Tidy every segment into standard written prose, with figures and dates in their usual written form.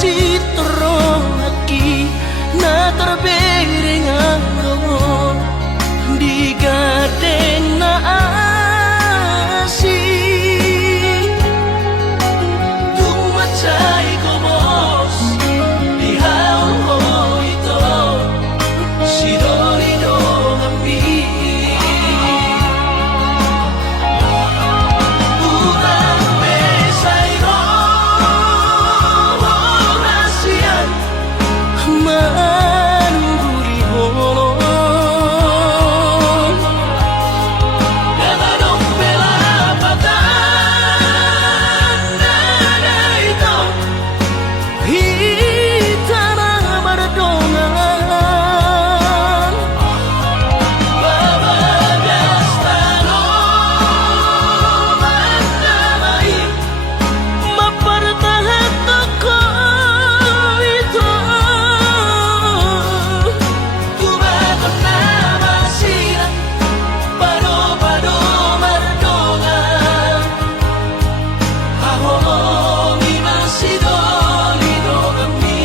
citro lagi na terbering anggo di gadena asih tumacay kobos di haul ito si Dorino kami urang besayro rasian manuguri holong Ganadong pelapatan nada ito hitana berdongan babagas tanong mandamai mapertahan toko itu tubagon na masira pado-pado mardongan hahomi masidolino kami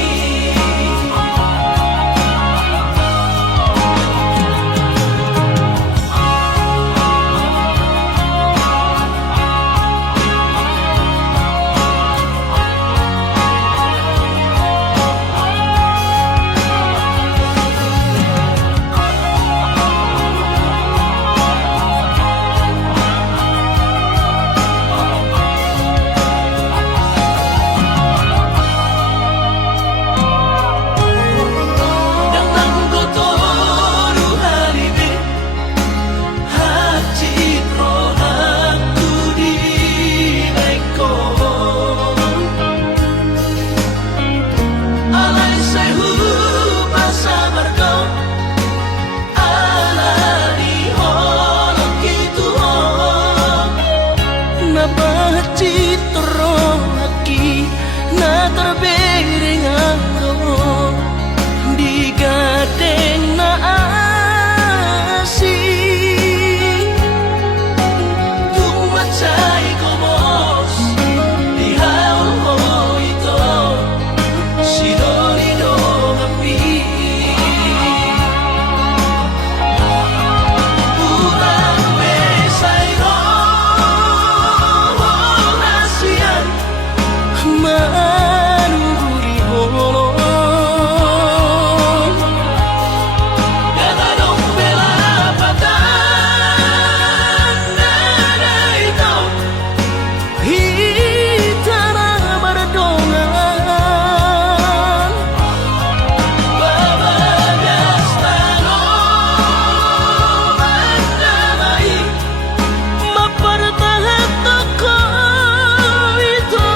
Datang kotoru halibi hak citro hakku di baikon alai sehu pasabarko ala di holong gitu napa citro lagi na terbering anggo di gadena asih tumacay kobos di haul ito si Dorino kami urang besayro rasian manuguri holong Ganadong pelapatan nada ito hitana berdongan babagas tanong mandamai mapertahan toko itu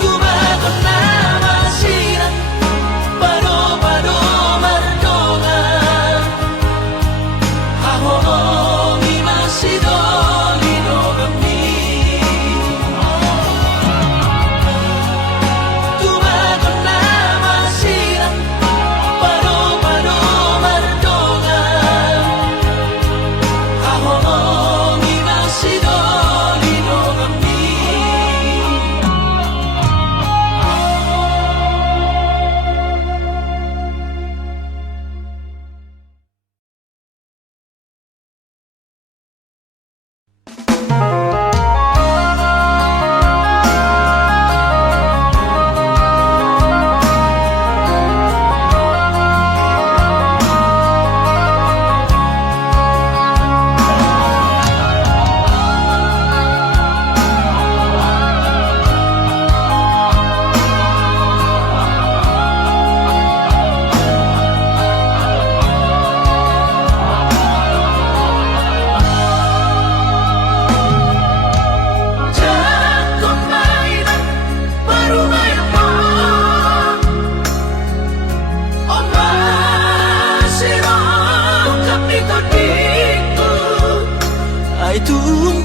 tubagon na masira pado-pado mardongan hahomi masidolino kami tubagon na masira pado-pado mardongan hahomi masidolino kami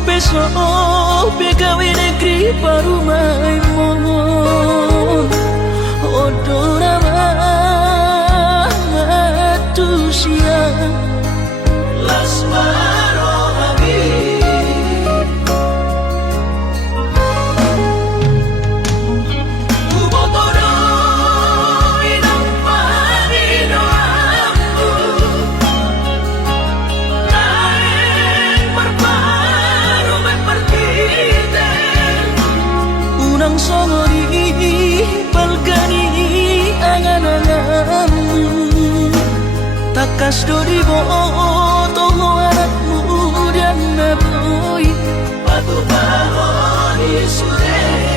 Besok begawe negeri parumai momon odora matu siang lasmaro habib takas dori bo toho anak muda boy patu bahori sude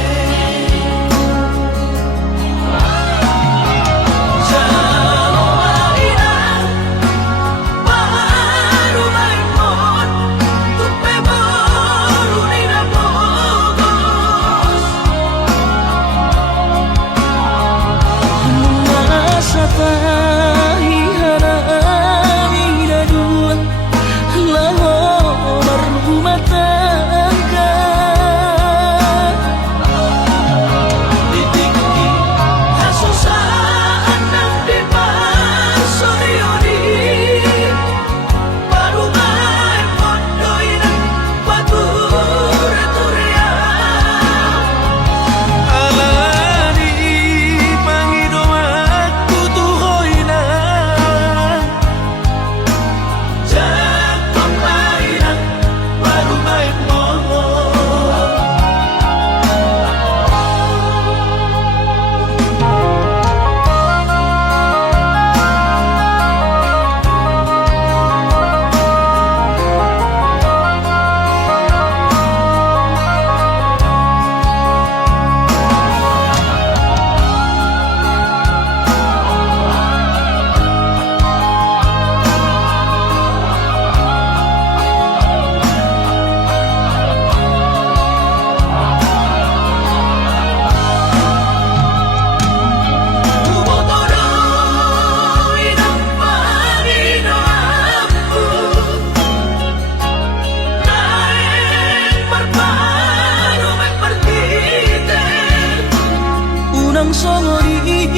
Unang songori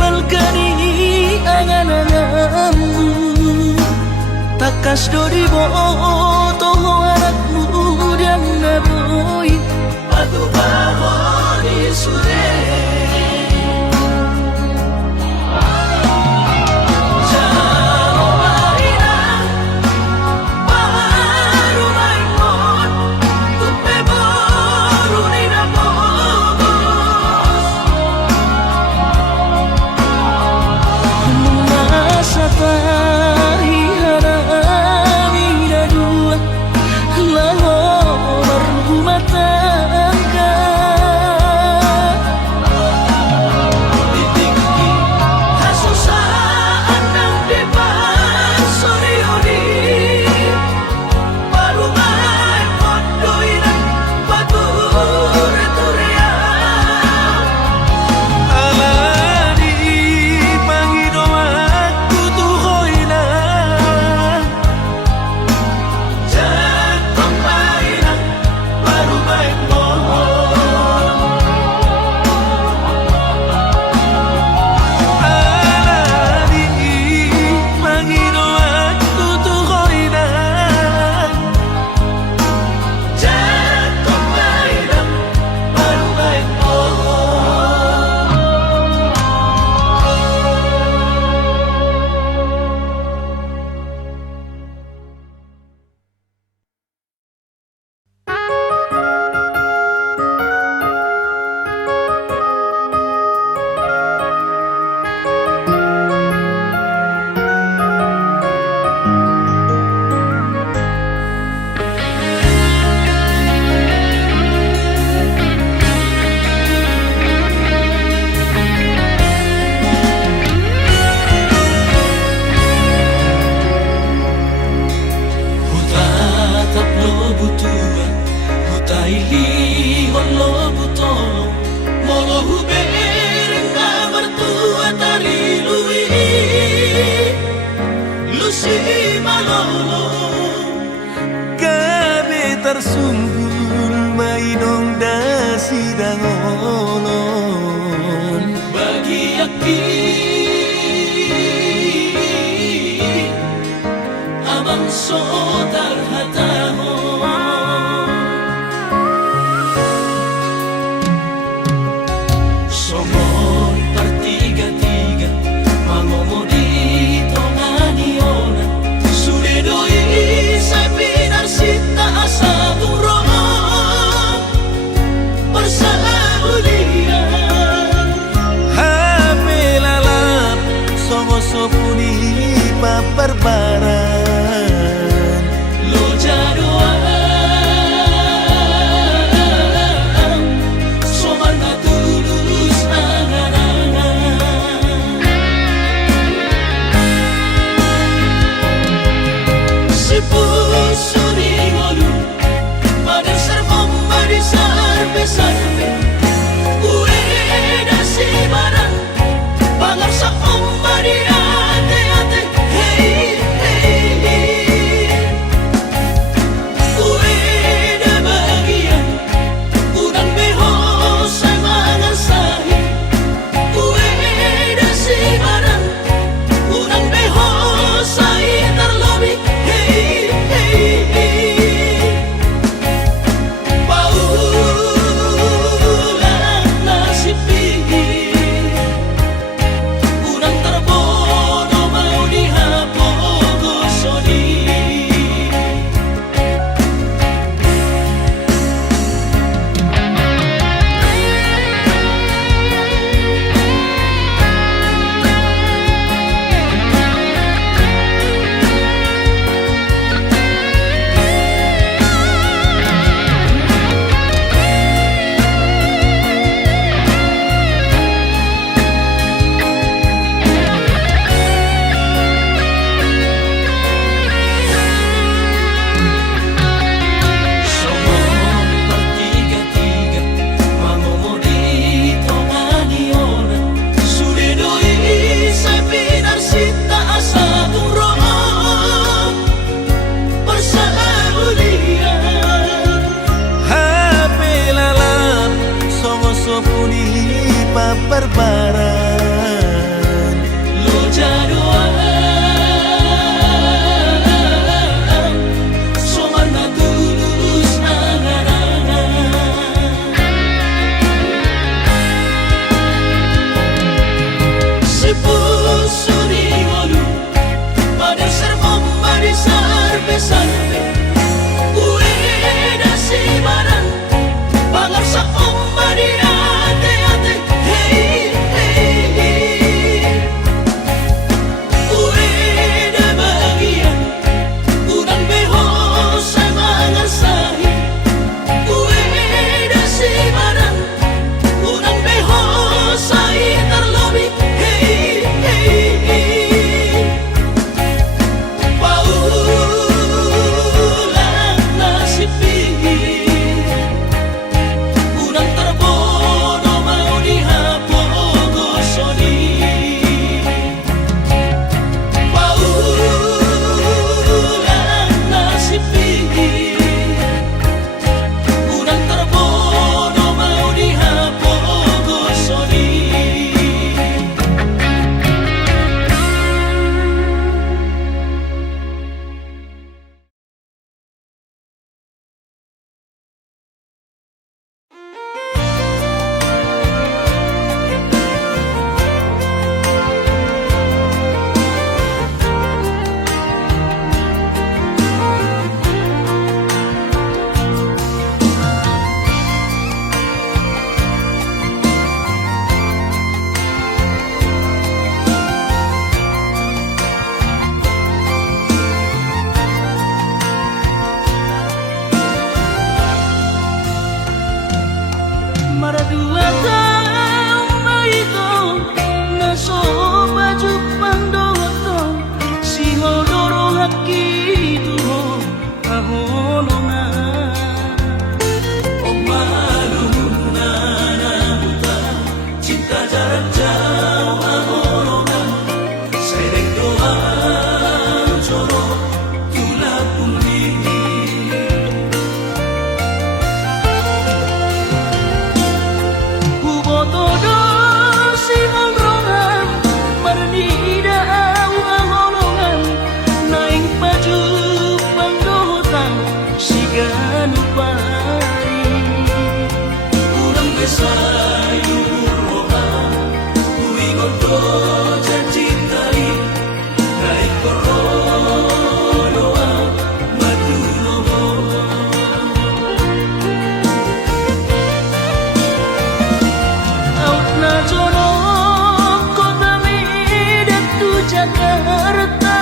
balkani angan-anganmu takas dori bo toho anak muda boy patu bahori sude Tersumbul mainong dasidang olon bagi aki abang sotar hataho somon pertiga-tiga mangomodi tongani-ona sudah doi saya pinar sita asa turun Hape lalap songo sopuni paperbaran lo jadoan soman na tulus angan-angan si puso ni ngolu madasar membadisar besarpe ueda si barang pangarsa ombadi ate-ate hey hey ueda bagian unang beho sa mga sahi ueda si barang unang beho sa itarlobi hey hey paulan na si pigil unang tarbono mau dihapogo soni Somong bertiga-tiga mamumudi tonganiona Suledoi sa pinarsita asa turong persaulian HP lalap songo sopuni paperbaran lo jadoan soman na tulus angan-angan si puso ni ngolu madasar membadisar besarpe ueda si barang pangarsa ombadi ate-ate hey hey ueda bagian unang beho sa mga sahi ueda si barang unang beho sa itarlobi hey hey paulan na si pigil unang tarbono mau dihapogo soni paulan na si pigil unang tarbono mau dihapogo soni Maraduata maiko naso baju pandoto si hodoro haki tuho ahonona oh maluna nabuta cinta jarak jauh ahonona sereng doa coro tulak puli Hubotodo si hongrongan Marnida awang-olongan Naing baju pangdotan Si ganupari Urang besayu roha Kuingon to jancintai Naik korodoa Matuloho na jono kota mi datu Jakarta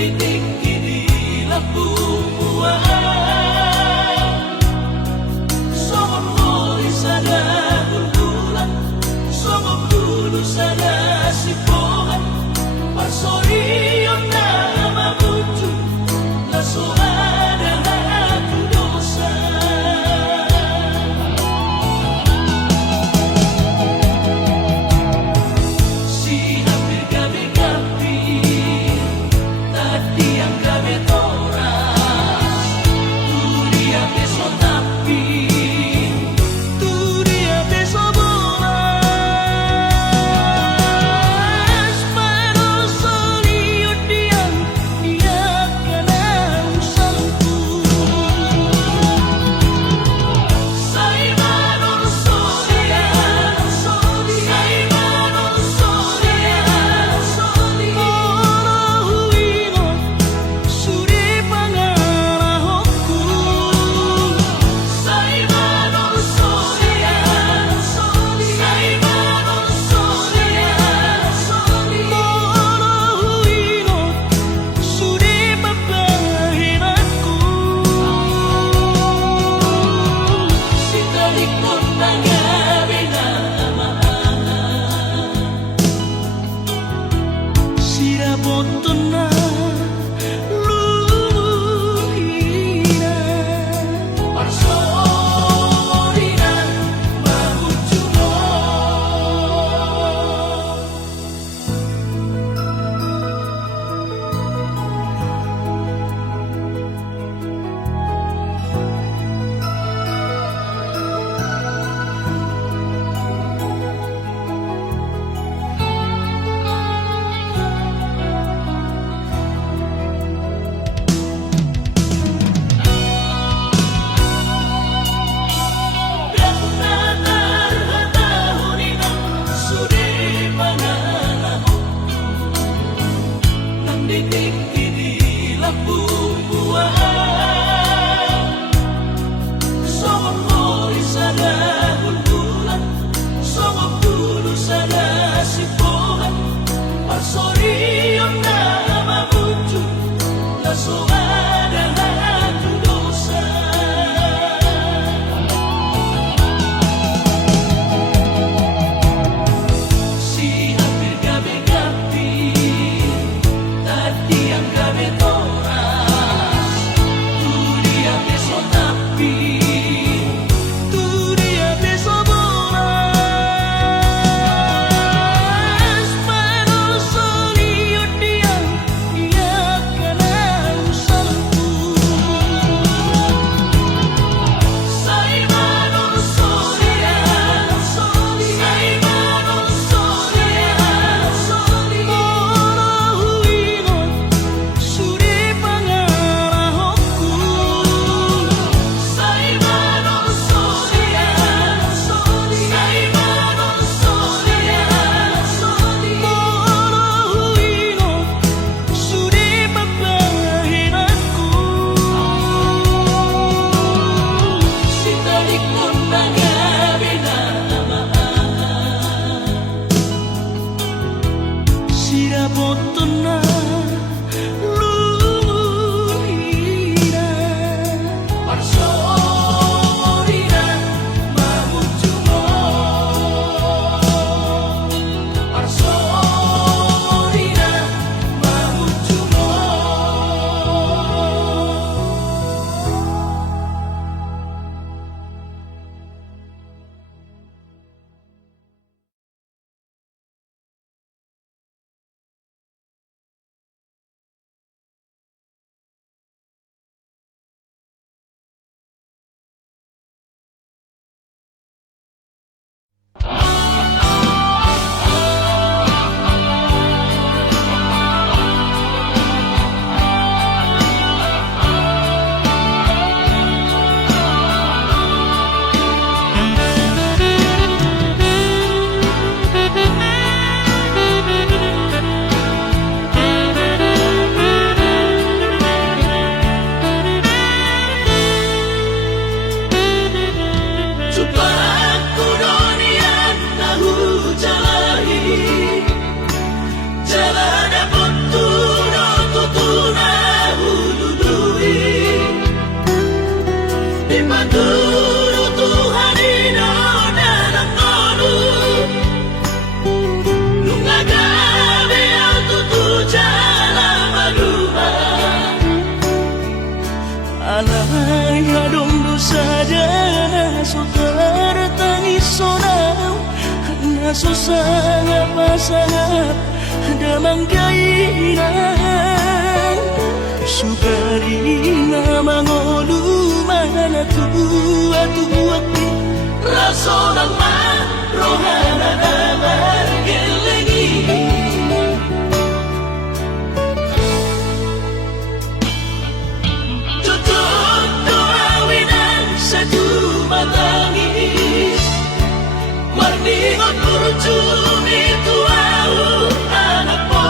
didik kini labuan Somong mori sada bulbulan Somong dulu sada sipohan Parsorion na mamuju Laso ada aku dosa Si hampir gabi-gabi Tadi yang gabi toras Tu dia besok tapi Tu dia besok bolas Pero soliu dia kena usangku Sai manon solia Sai manon solia Oro huino suri pangarahku Sai manon solia Sai manon solia Oro huino suri papahiraku Sitalikon nangabi na amahan Siraboton na lumuhina Parsorina mahujuno Didik kini labuan Somong mori sada bulbulan Somong dulu sada sipohan Parsorion na mamuju Laso ada aku dosa Si hampir gabi-gabi Tadi yang gabi toras so sangat pasangat damang kainan sugari na mangolu mana tua-tuati raso ng rohana na margelengi tutup doawinan sa tumatangis marningot kurcumi tuau anak mo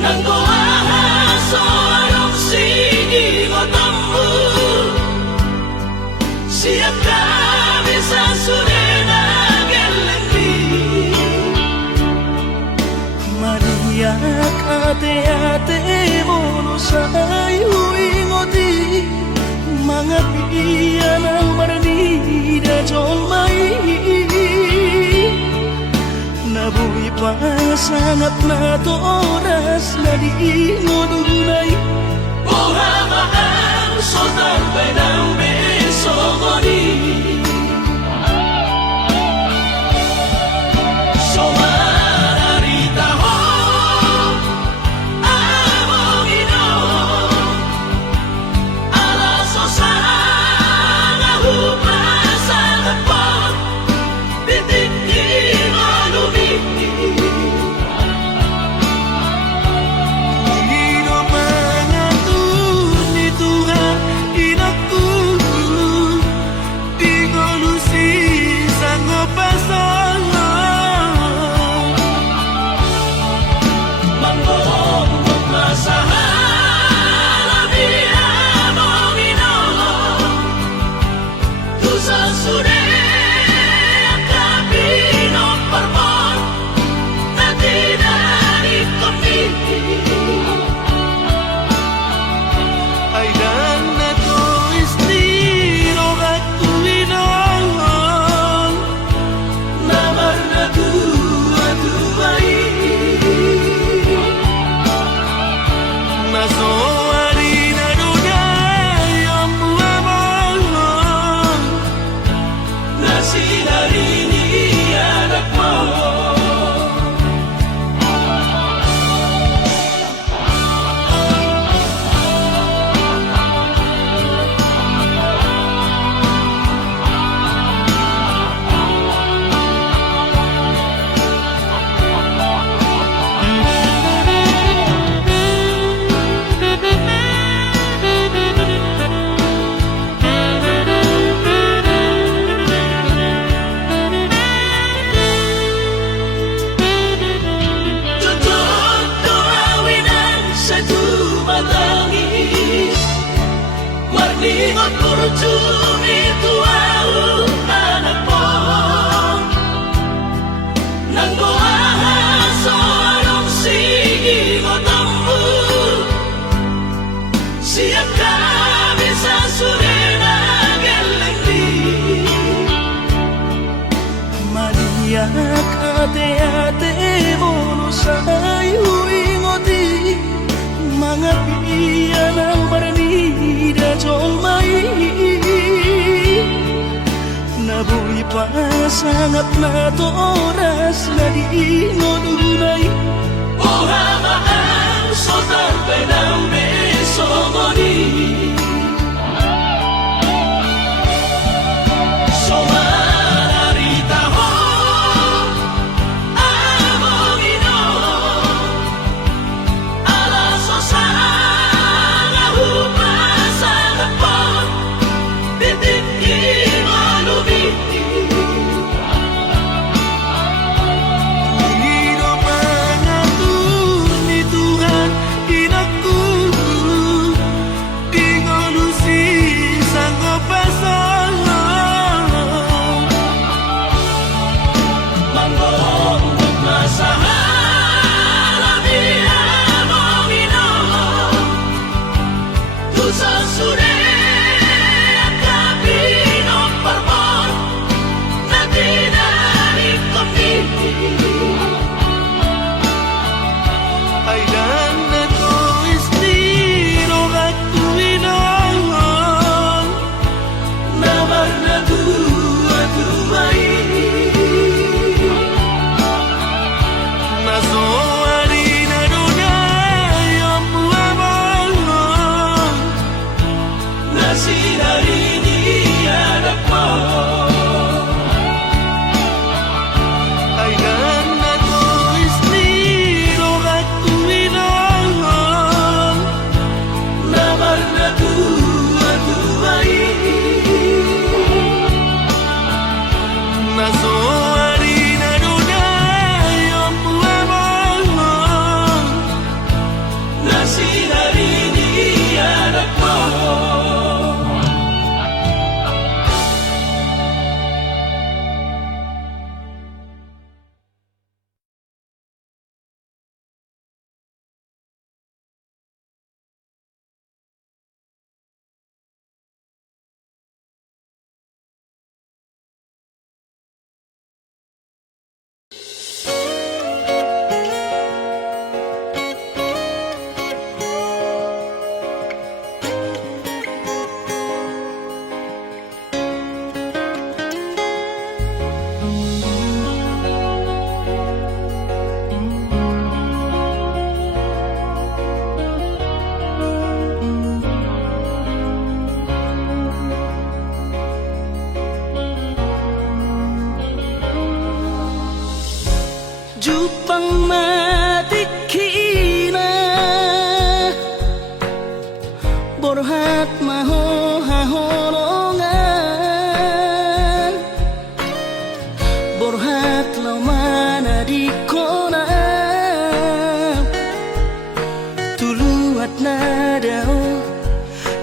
nang goaso anong sinigotamu siap kami sa surena gelenggi mariak ate-ate mono sayu ingoti mga piyan ang maranida jong mai nabuhi pa sangat na to oras na di ngodunay buhamaan sultan benang besogoni somararita ho amongino alaso sana hupasa dapat bitik malumi Ino mangatur ni Tuhan inaku di kolusi sanggup pasang mangong masahan abi amongino tusa sude kabino parmon tadi dari kami ay dan na to istiro at tuwinon namar na tua-tuai naso harina dunay ang buhamon nasinari ni anak mo tutup doawinan sa tumatangis marningot kurcumi tuau anak mo nang goaso anong sinigotamu siap kami sa surena gelenggi mariak ate-ate mono sayu ingoti mga piyan ang maranida jong mai nabuhi pa sangat na to oras na di ngodunay buhamaan sultan benang besogoni somararita ho amongino alaso sana hupasa dapat bitik malumi Ino man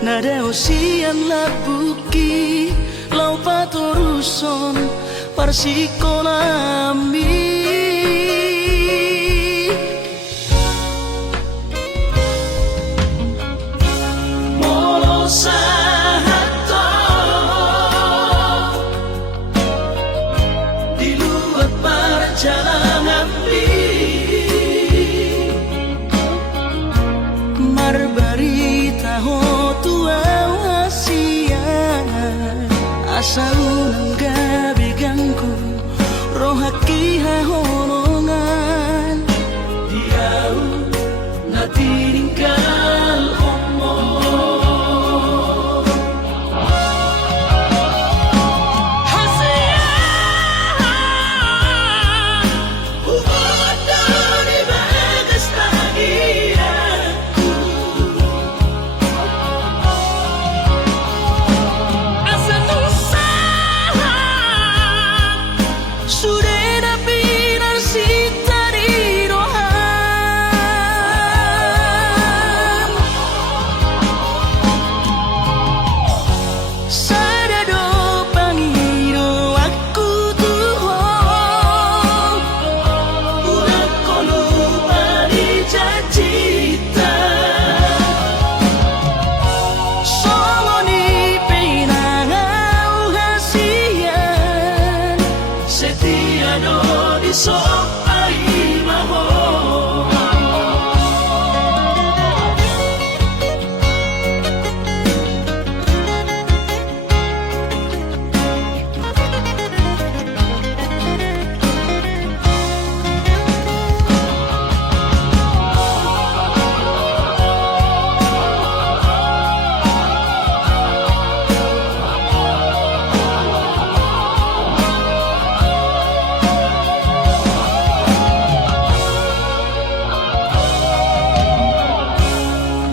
nada usian labuki lau patoruson parsikolami molo sahato di luar perjalanan marbarita ho tua asia asa unang gabi gangku rohaki hahonongan diau na tininggal omo hasia umodo di bagas tahianku asa nusaha sureda pinar sitari rohan sadado pangiro aku tuho udah kono mani cacita soloni penangau hasian setia no di sopai maho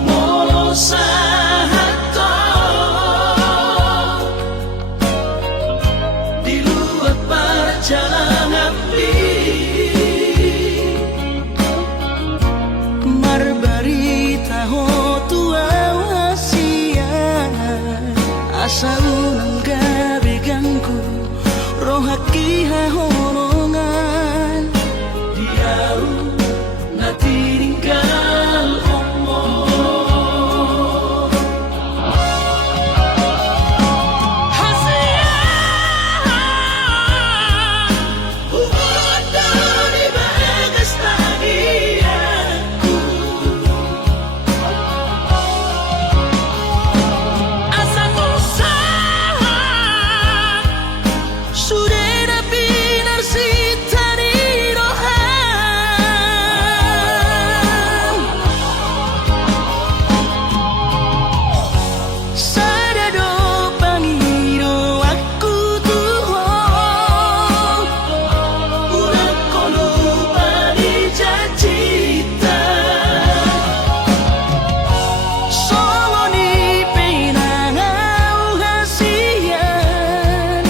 molo sahato di luar perjalanan marbarita ho tua asia asa unang gabi gangku rohaki hahonongan diau na tininggal omo hasia umodo di bagas tahianku asa nusaha sureda pinar sitari rohan sadado pangiro aku tuho udah kono mani cacita soloni penangau hasian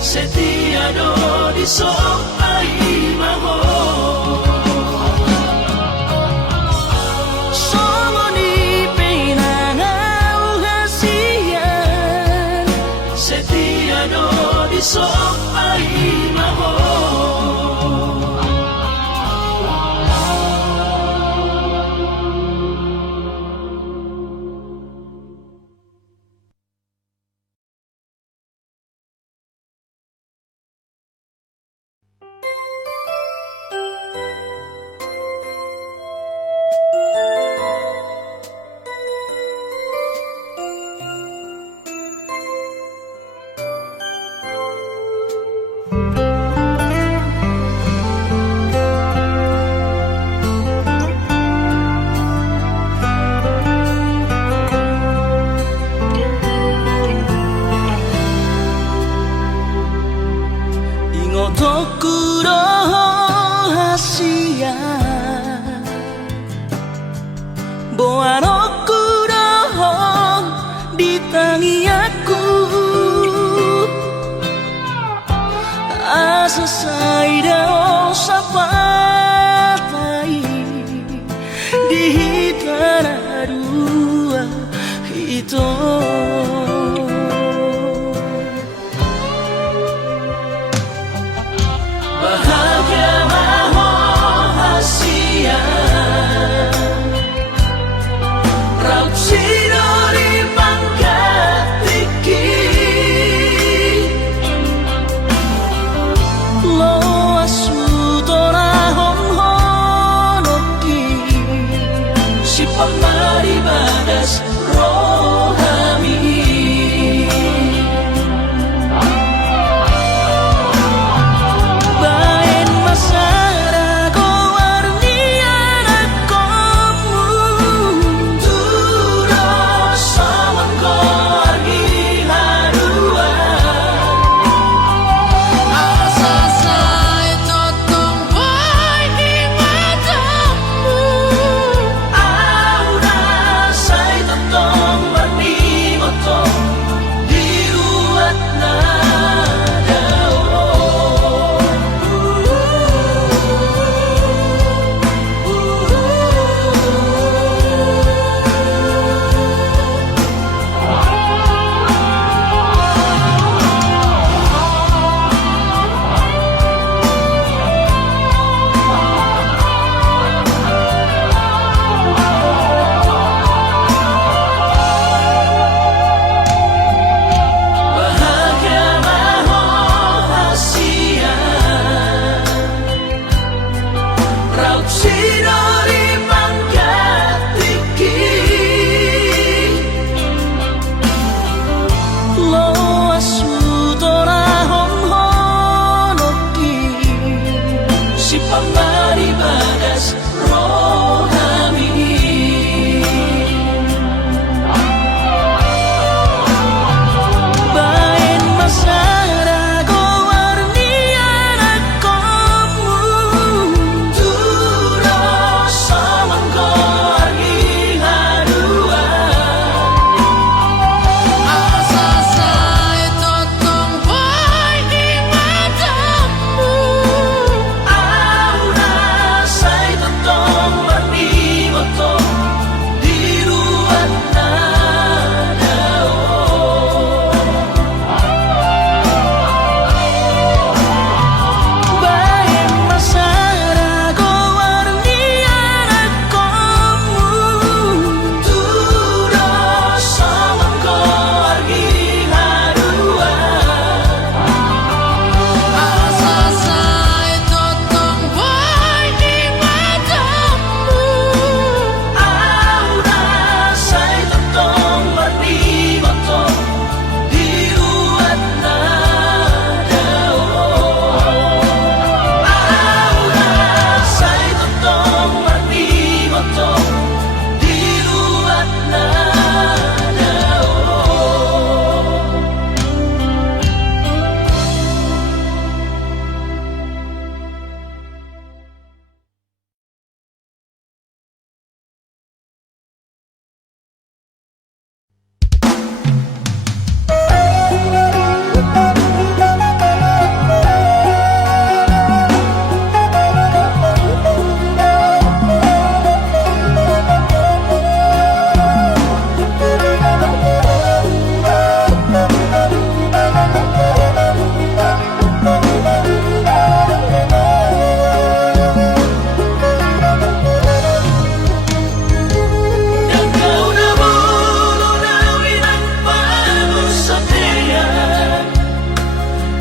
setia no di sopai maho soloni penangau hasian setia no di sopai maho Tokuro hasia boano kuro di tangi aku asa saida o sapatai di hitara dua ito. Bahagia rahasia Raut sinori pangkat iki Lo asutora honhonoki Si pamari badas rohami Baen masara ko warnian akomu Turo sawan ko argi haruan Asa saya totong boy di matamu. Aura say totong warni motong Diruat na Bahagia rahasia Raut sinori pangkat iki Lo asutora honhonoki Si pamari badas rohami Baen masara ko warnian akomu Turo sawan ko argi haruan Asa saya totong boy di matamu. Aura say totong warni motong Diruat na Baen masara ko warnian akomu Turo sawan ko argi haruan Asa saya totong boy di matamu. Aura say totong warni motong Diruat na Aura say totong warni motong Diruat na Dan kau na bulu nawin ang pag-usapian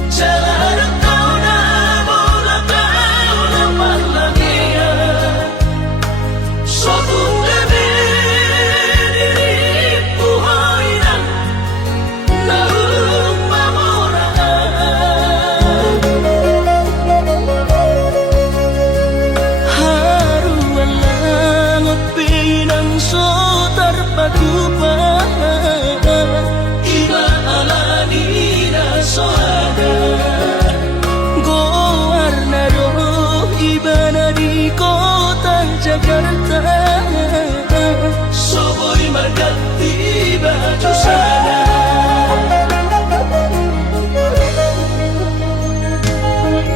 Jalan kau na mula kau na paglagian Suatu gabi diripuhay ng naung pamoraan Haruan langot pinangsotar pagupaan Iba alani na sohada Goar na ro iba na di kota Jakarta Soboy magati baju sana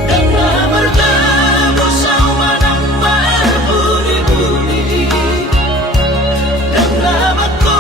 Dan bertemu sama nang berbunyi-bunyi Dan lama ku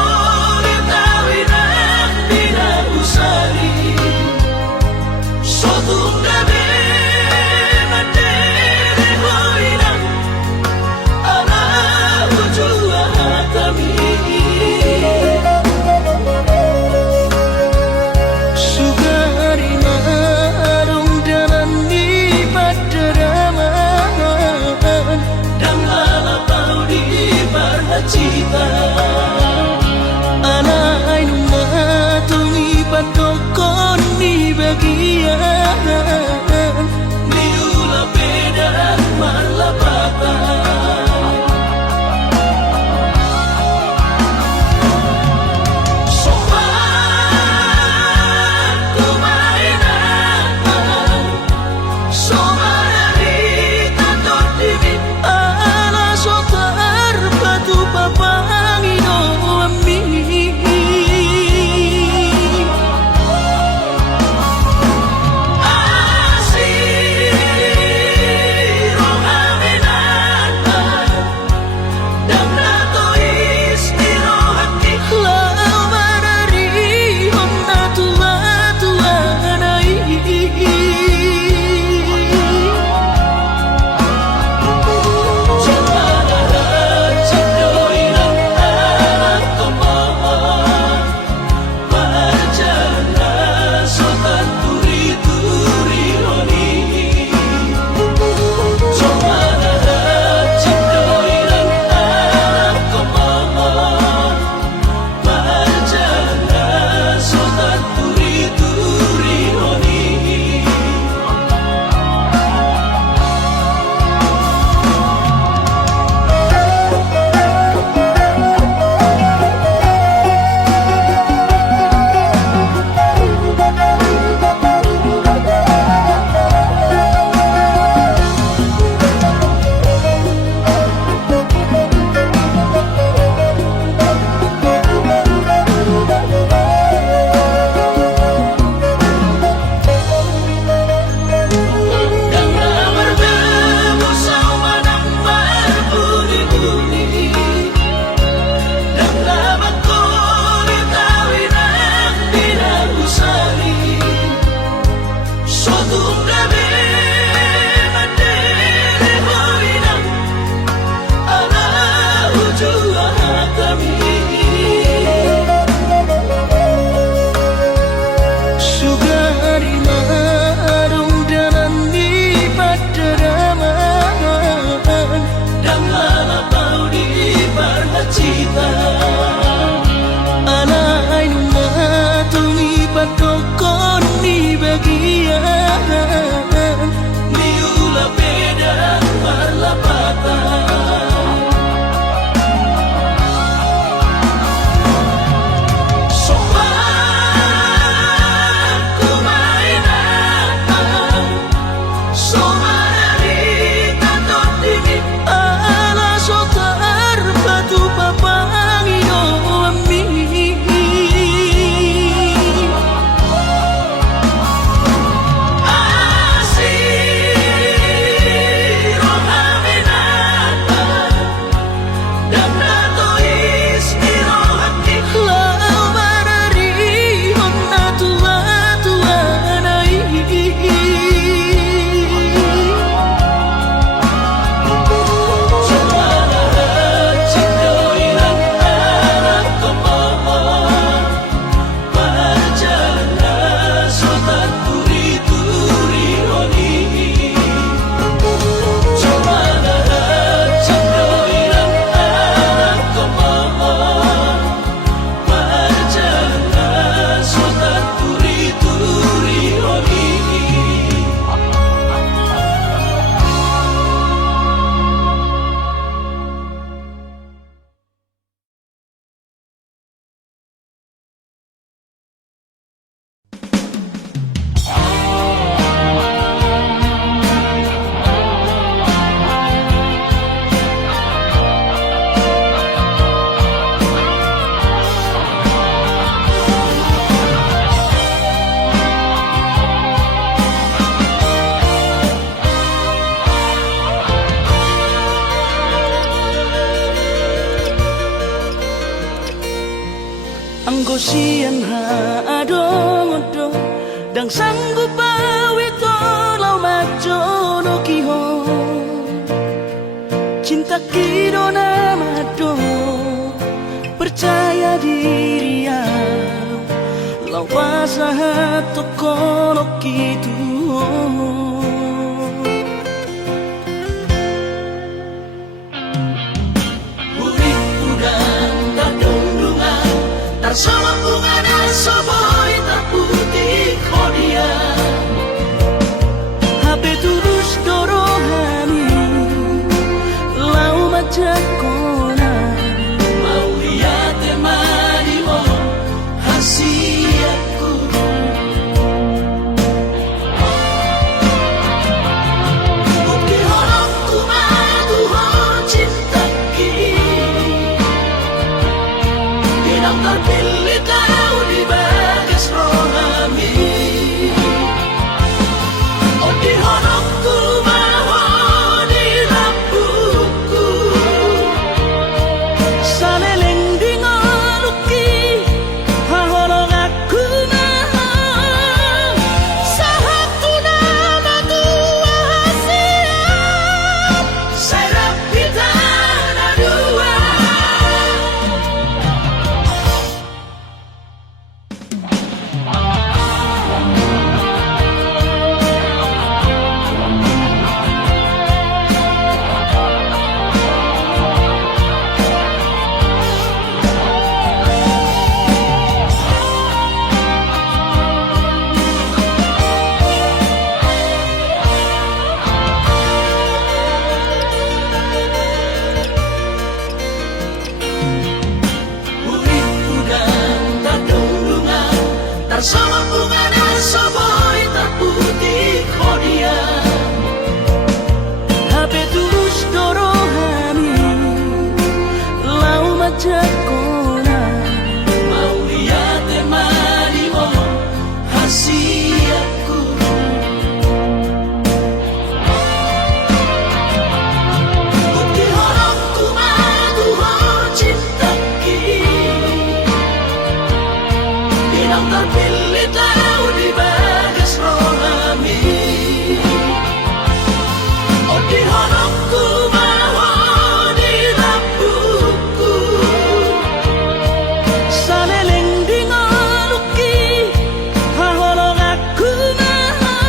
Sian ha adong dang sanggup awito lau majo no kiho cinta kido namado percaya diri ya lau pasahat toko no kitu Urik udang tatundungan Tarsama bunga na soboy tak putih kodia Hape tulus dorohani lau majakona Mau lihat temani mo hasiatku Bukti horok kumadu ho cinta kini Bidang terpilih kau di bagas rohami Oh di horokku maho di lampuku saleleng dingaluki haholong aku naha Satu nama tua siap Serap kita na dua Urik udang tatundungan Tarsama bunga na soboy tak putih kodia Hape tulus dorohani lau majakona Mau lihat temani mo hasiatku Bukti horokku madu ho cinta kini Bidang terpilih tahu di bagas rohami Oh di horokku maho di lampuku saleleng dingaluki haholong aku naha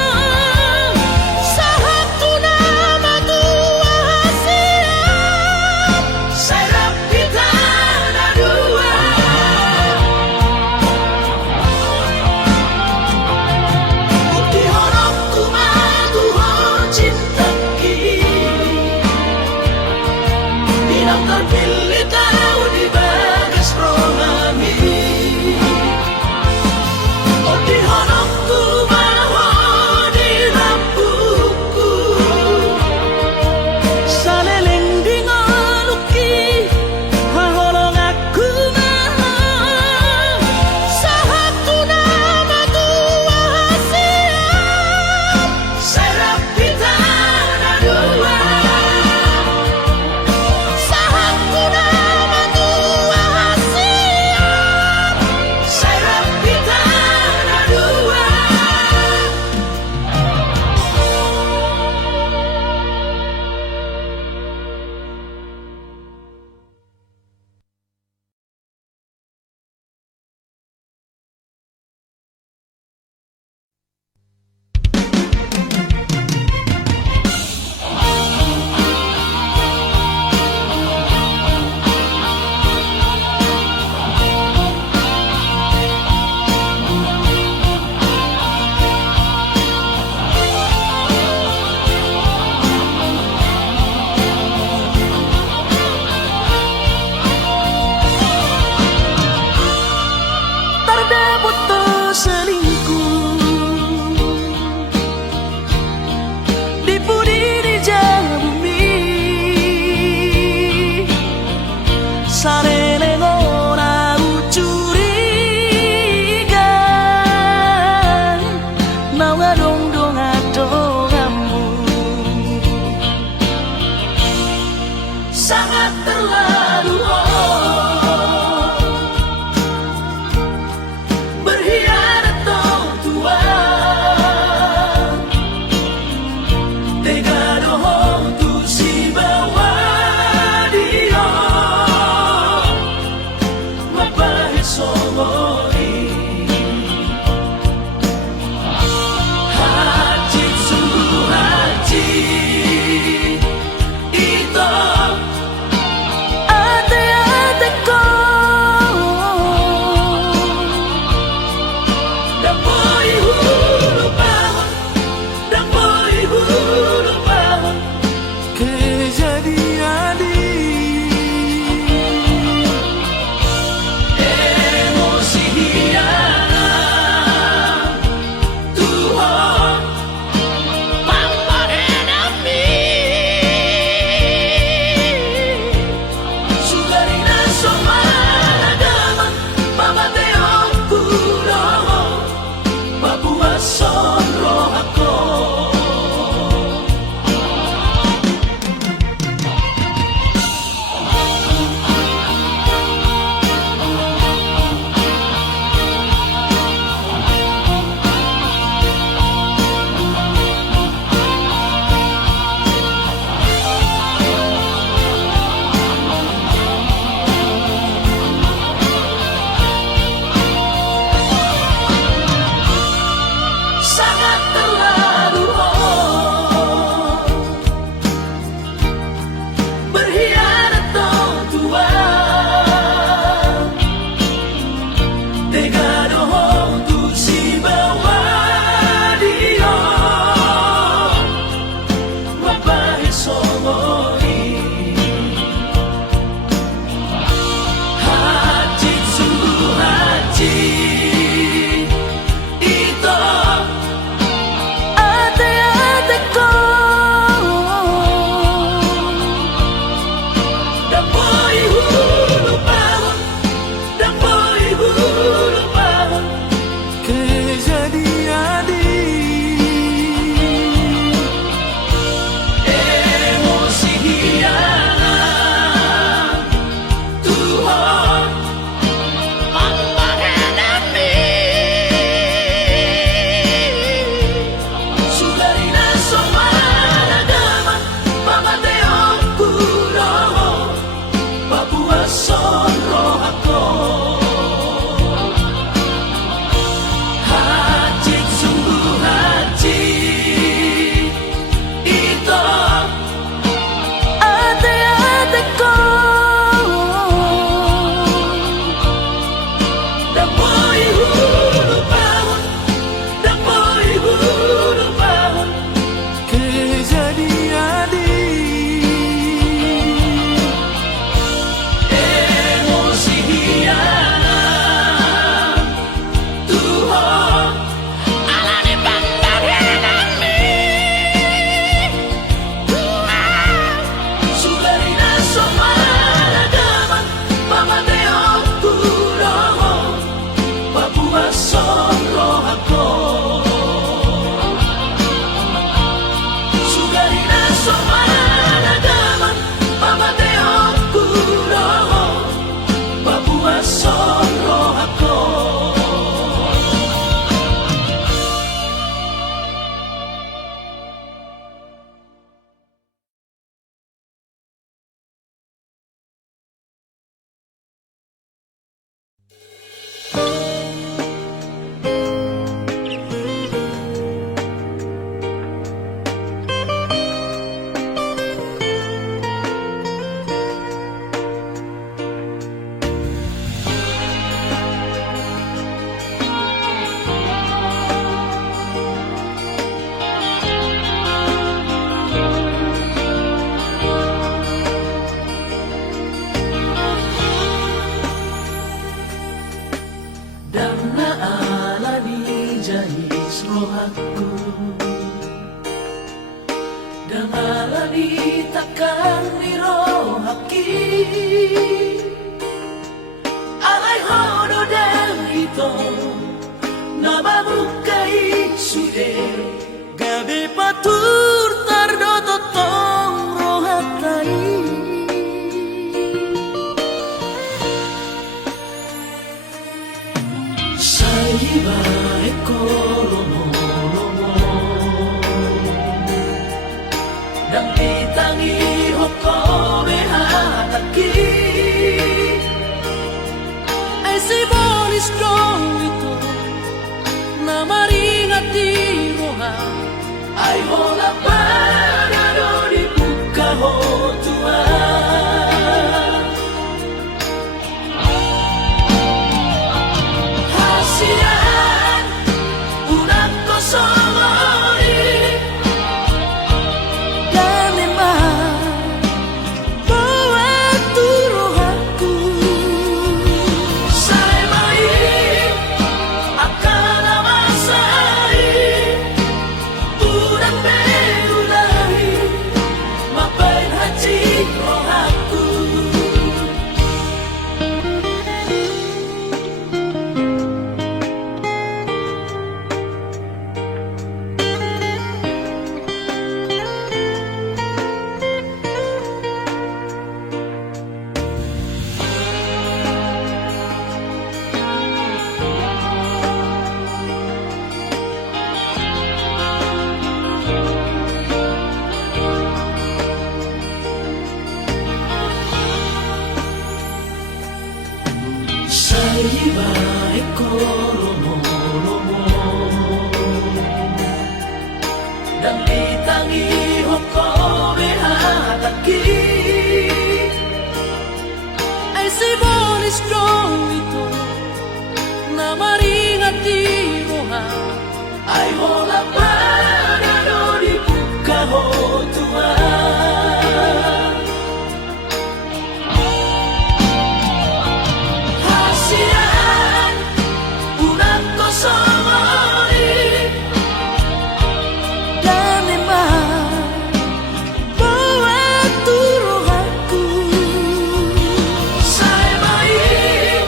Satu nama tua siap Serap kita na dua Bukti horokku madu ho cinta kini Bidang terpilih tahu di bagas rohami Oh di horokku maho di lampuku saleleng dingaluki haholong aku naha Satu nama tua siap Serap kita na dua Satu nama tua siap Serap kita na dua Tardebut to selingkuh di budi di jauh bumi saleleng orang curiga nau ngadong dong adongamu Sangat terlalu rohaku Dangalani takkan ni rohaki Alay hono dan ito Nababukai sude Gabi patur tardototong rohatai Saiba ekolomo Dan ditangi hokome hataki Ay si Bonis strong ito na maringati roha Ay hola panado di buka ho Tuhan Hasian unang kosongori dan emang bawa tu rohaku Saya main akan amasai Unang beulai mapain hati rohaku Saiba ekolomo Dan ditangi hokome hataki Ay si Bonis strong ito na maringati roha Ay hola panado di buka ho Tuhan Hasian unang kosongori dan emang bawa tu rohaku Saya main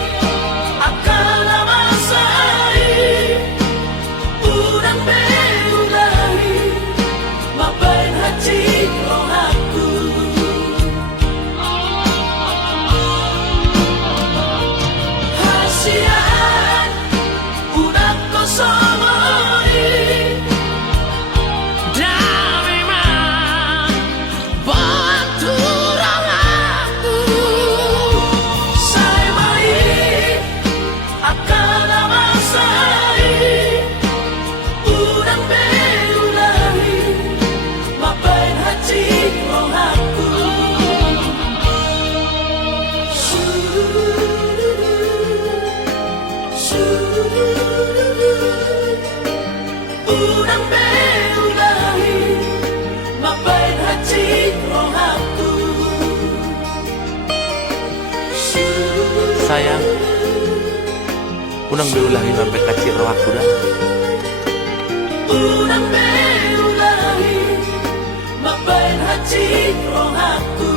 akan amasai Unang beulai mapain hati rohaku Hasian unang kosongori dan emang bawa tu rohaku Saya main akan amasai Unang beulai mapain hati rohaku Unang beulai mapain hati rohaku Sayang, unang beulahi sampai kacir rohaku dah. Unang beulai mapain hati rohaku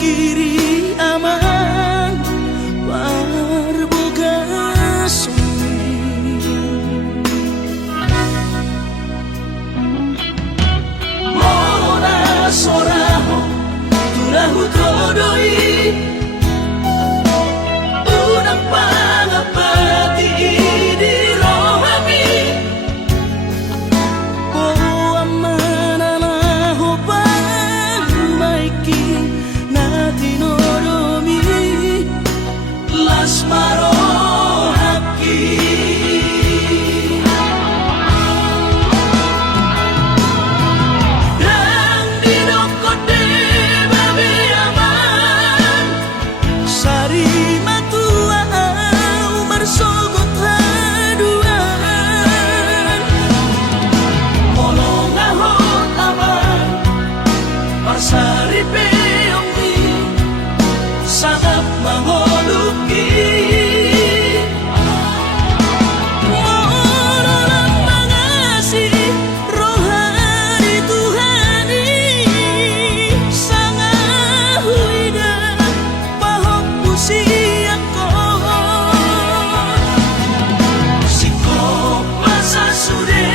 pikiri aman parboga sumi mona soraho tulahu todoi unang pangapati di rohami o amana na hopan maiki na tinoromi las maro haki dan dinokote babe aman sari matua umar sogot haduan molong ahot aman parsari peongdi sangat mangoluki Morolang mangasih rohani Tuhani sangat huida pahok pusiako sikop masa sude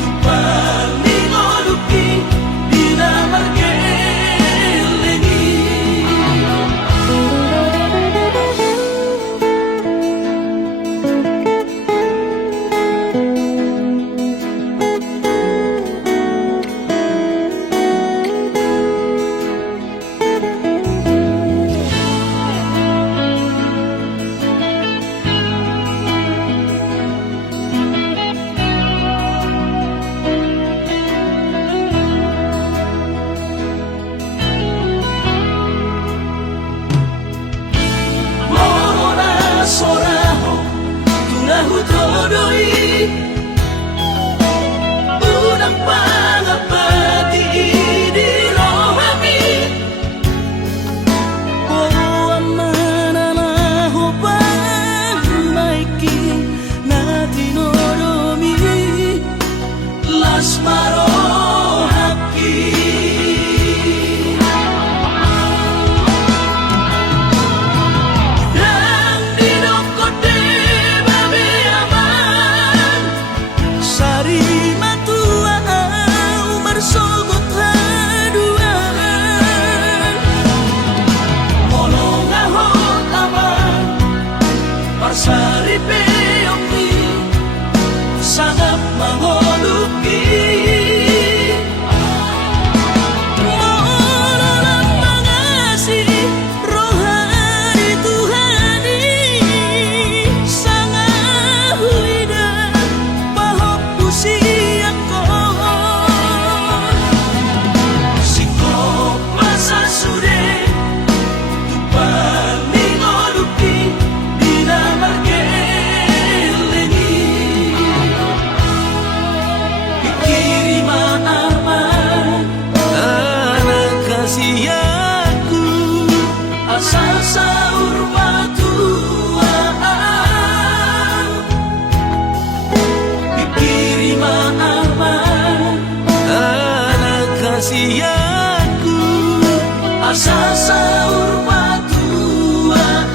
tupang ningoluki dina margelengi Mona soraho tulahu todoi unang pangapati di rohami o amana na hopan maiki na tinoromi las maro haki dan dinokote babe aman sari matua umar sogot haduan molong ahot aman parsari peongdi sangat mangoluki Morolang mangasih rohani Tuhani sangat huida pahok pusiako sikop masa sude tupang ningoluki dina margelengi pikiri maaman anak kasih aku asal sahur batuan pikiri maaman anak kasih aku asal sahur batuan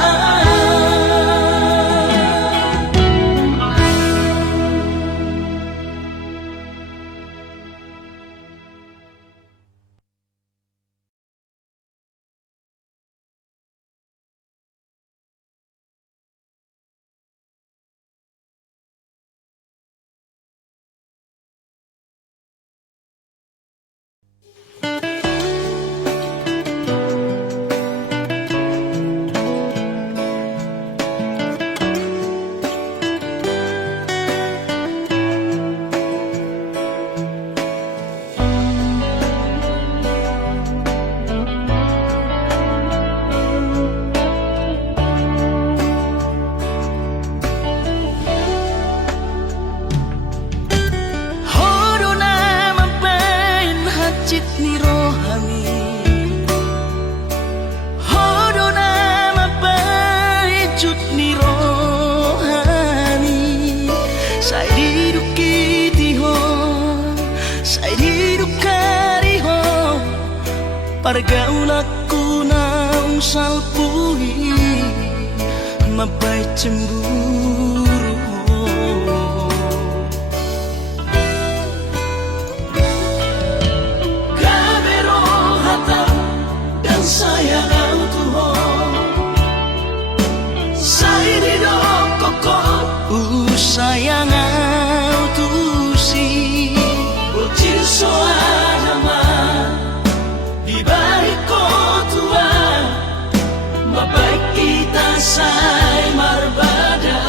pergaulaku salpui mapai cemburu. Kabero hata dan sayang Tuhan Sairi do kokot Sayang tu si Bocil soa nama Di balik kotua Mabaik kita say marbada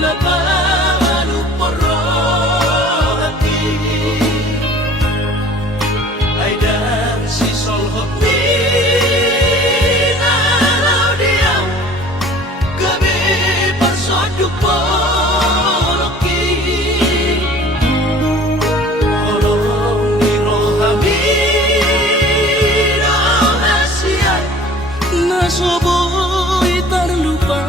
napaluporo hati ay dan si solhot minalaw diam gabi pasoduk poloki holong di rohami rahasia nasoboy terlupa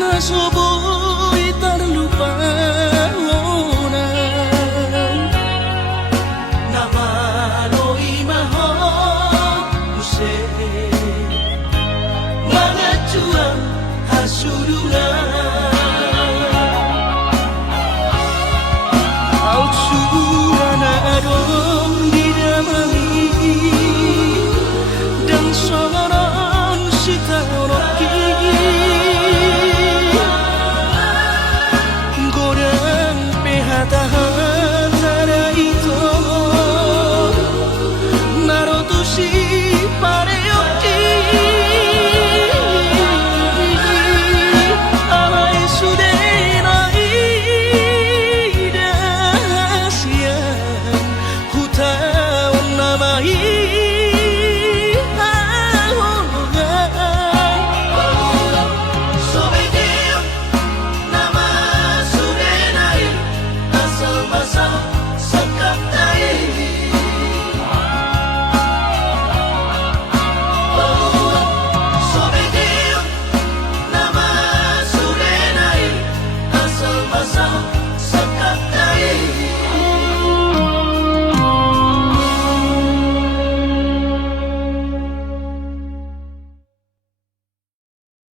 nasoboy terlupa namaloi mahal musik mga cuang hasurungan